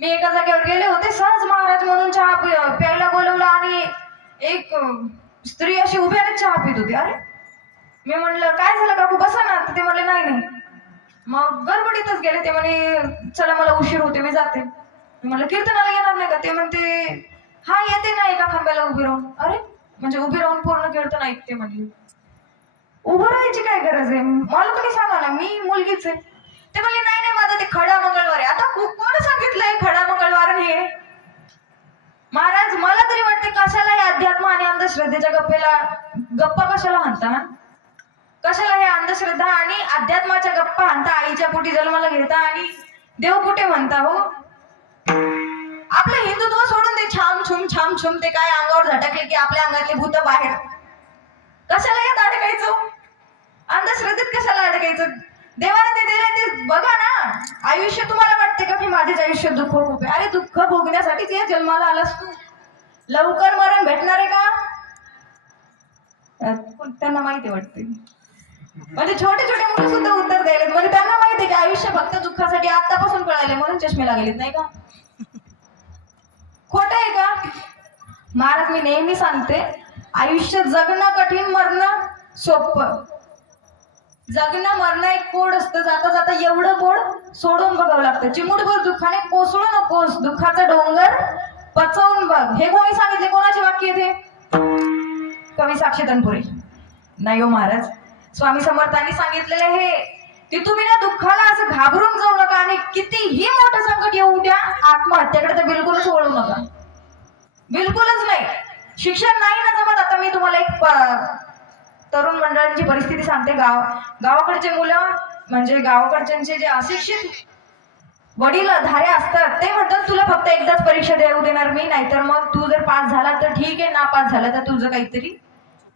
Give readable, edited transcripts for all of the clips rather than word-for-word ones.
मी एका जागेवर गेले होते, सहज महाराज म्हणून चहा प्यायला बोलवलं आणि एक स्त्री अशी उभ्याने चहा पित होती. अरे मी म्हणलं काय झालं काकू, बसा ना. तर ते म्हणले नाही नाही. मग गडबडीतच गेले. ते म्हणे चला मला उशीर होते, मी जाते. मी म्हणलं कीर्तनाला येणार नाही का? ते म्हणते हा येते ना एका खांब्याला उभी राहून. अरे म्हणजे उभी राहून पूर्ण कीर्तन ऐकते म्हणली. उभं राहायची काय गरज आहे? मला तुम्ही सांगा ना, मी मुलगीच आहे. ते म्हणले नाही नाही माझं ते खडा मंगळवार आहे. आता कोण सांगितलंय खडा मंगळवार हे? महाराज मला तरी वाटते कशाला हे अध्यात्म आणि अंधश्रद्धेच्या गप्पा कशाला म्हणता ना? कशाला हे अंधश्रद्धा आणि अध्यात्माच्या गप्पा म्हणता? आईच्या पोटी जन्माला घेता आणि देव कुठे म्हणता हो? आपलं हिंदुत्व सोडून ते छाम छुम ते काय अंगावर झटकले की आपल्या अंगातले भूत बाहेर. कशाला यात अडकायचं? अंधश्रद्धेत कशाला अडकायचं? देवाने ते दिले ते बघा ना. आयुष्य तुम्हाला वाटते का की माझेच आयुष्य दुःख खूप आहे? अरे दुःख भोगण्यासाठीच या जन्माला आलास तू. लवकर मरण भेटणार आहे का? त्यांना माहिती वाटते. म्हणजे छोटे छोटे मुलं सुद्धा उत्तर द्यायला, म्हणजे त्यांना माहिती आहे की आयुष्य फक्त दुःखासाठी आतापासून कळाले म्हणून चष्मे लागलेत, नाही का? खोट आहे का? महाराज मी नेहमी सांगते, आयुष्य जगणं कठीण, मरणं सोपं. जगणं मरणं एक कोड असतं. जाता जाता एवढं कोड सोडून बघावं लागतं. चिमुटभर दुःखाने कोसळू नकोस, दुःखाचा डोंगर पचवून बघ. हे कोणी सांगितले? कोणाचे वाक्य ते? कवी साक्षी तनपुरे? नाही हो महाराज, स्वामी समर्थांनी सांगितलेलं हे की तुम्ही ना दुःखाला असं घाबरून जाऊ नका आणि कितीही मोठं संकट येऊ द्या, आत्महत्याकडे तर बिलकुलच वळू नका. बिलकुलच नाही. शिक्षण नाही ना जमत. आता मी तुम्हाला एक तरुण मंडळांची परिस्थिती सांगते. गावाकडचे मुलं म्हणजे गावाकडच्यांचे जे अशिक्षित वडील धारे असतात ते म्हणतात तुला फक्त एकदाच परीक्षा देऊ देणार मी, नाहीतर मग तू जर पास झाला तर ठीक आहे, नापास झाला तर तुझं काहीतरी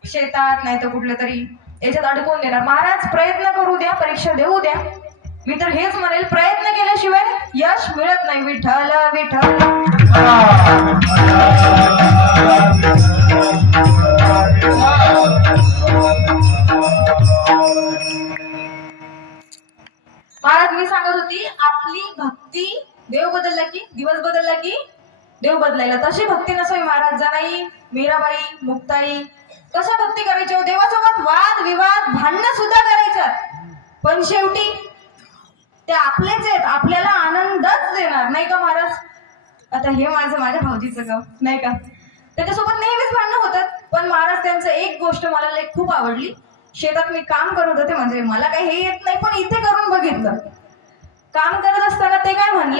शेतात नाही तर कुठलं तरी याच्यात अडकवून देणार. महाराज प्रयत्न करू द्या, परीक्षा देऊ द्या. मी तर हेच म्हणेल, प्रयत्न केल्याशिवाय यश मिळत नाही. विठ्ठल विठ्ठल. महाराज मी सांगत होती आपली भक्ती देव बदलला की दिवस बदलला की देव बदलायला. तशी भक्ती नसावी महाराज. जनाई, मीराबाई, मुक्ताई कशा भक्ती करायची? देवासोबत वाद विवाद भांडणं सुद्धा करायचं, पण शेवटी ते आपलेच आहेत, आपल्याला आनंदच देणार, नाही का महाराज? आता हे माझ्या भाऊजीचं गाव नाही का, त्याच्यासोबत नेहमीच भांडणं होतात. पण महाराज त्यांचं एक गोष्ट मला खूप आवडली. शेतात मी काम करत होते, म्हणजे मला काही हे येत नाही पण इथे करून बघितलं. काम करत असताना ते काय म्हणले,